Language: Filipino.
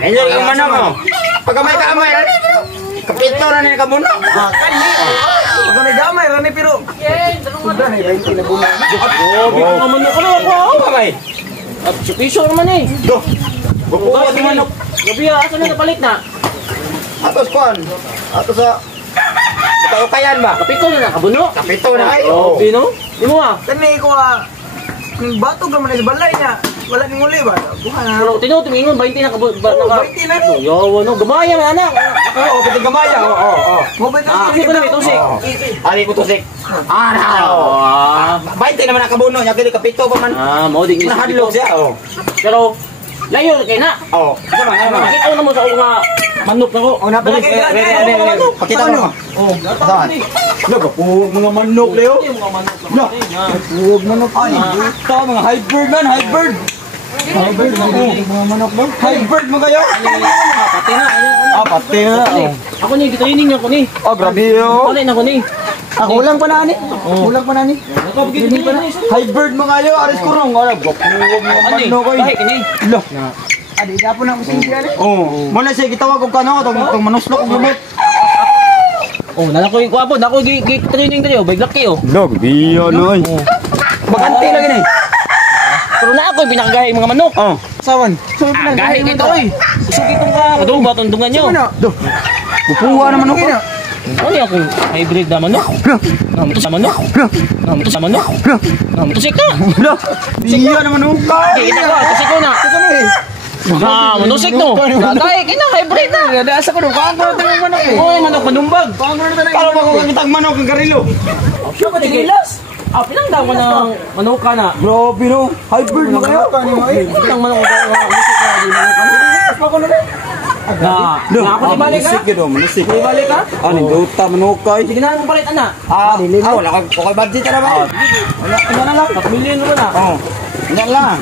Nandiyan yung manok mo. Pagka may kamay, kapito na niya kamuno. Pagka may gamay, rani pero. Sudah na, 20 na bunga. Bigyan ka manok ka na ako. Kamay. At piso naman eh. Bukuha si manok. Gabi asa na napalit na? Atos kuan. Atos sa kayan ba? Kapito na nakabuno. Kapito na ay. Grabe no? Di mo ah. Kani ko batog naman sa balay niya. Wala ning uli ba? Buha na. Pero tinutumingon 20 na kabuno. 20 na rin. Yawa no, gamaya man anak. Oo, pati gamaya. Oo. Mo ba ito? Hindi ko na may tusik. Ari ko tusik. Araw. 20 naman nakabuno niya kini kapito pa man. Mo di Nahadlok siya. Oo. Pero layo kay na. Oo. Nakita ko na mo sa ako nga manok na ko. Oh, napalagay ka. Pakita mo. Oh, Saan? Nagapuhog mga manok, Leo. Nagapuhog manok. Ay, ito mga hybrid man, hybrid. Hybrid mga manok ba? Hybrid mo kayo? pati na. Pati na. Ako ni training ako ni. Grabe yo. Ano na ako ni? Kulang pa na ni. Kulang pa na ni. Hybrid mo kayo, aris kurong. Nagapuhog mga manok kayo. Kahit kini. Loh. Adi dapo na usin siya rin. Oo. Muna siya gitawag og kano, tong manuslok og lumot. Oh, nala ko yung kwapo, nako training dali oh, big lucky oh. Log, biyo no ay. Baganti lagi ni. Pero na ako yung pinakagahi mga manok. Oh. Sawan. Gahi kito oy. Usog itong ka. Kadung ba tundungan nyo? Do. Bupuha naman ako. Ano yung akong hybrid na manok? Namto sa manok. Namto sa manok. Namto si ka. Biyo naman ako. Kita ko, kasi ko na. Manusik no. Gahi kina hybrid na. Nadaasa ko doon. Kaang ko natin yung manok eh. Oy, manok manumbag. Kaang ko natin Para makakitag manok ang karilo. Siya ba tigilas? Pinang daw ko ng manok ka na. Grabe no. Hybrid mo kayo. Pinang manok ka na. Pa ko na rin. Ako di balik ka? Manusik yun, manusik. Di balik ka? Ano, duta manok kayo. Sige na mong palit ana. Wala ka. Okay, budget na ba? Wala na lang. 4 million naman ah. Oo. Yan lang.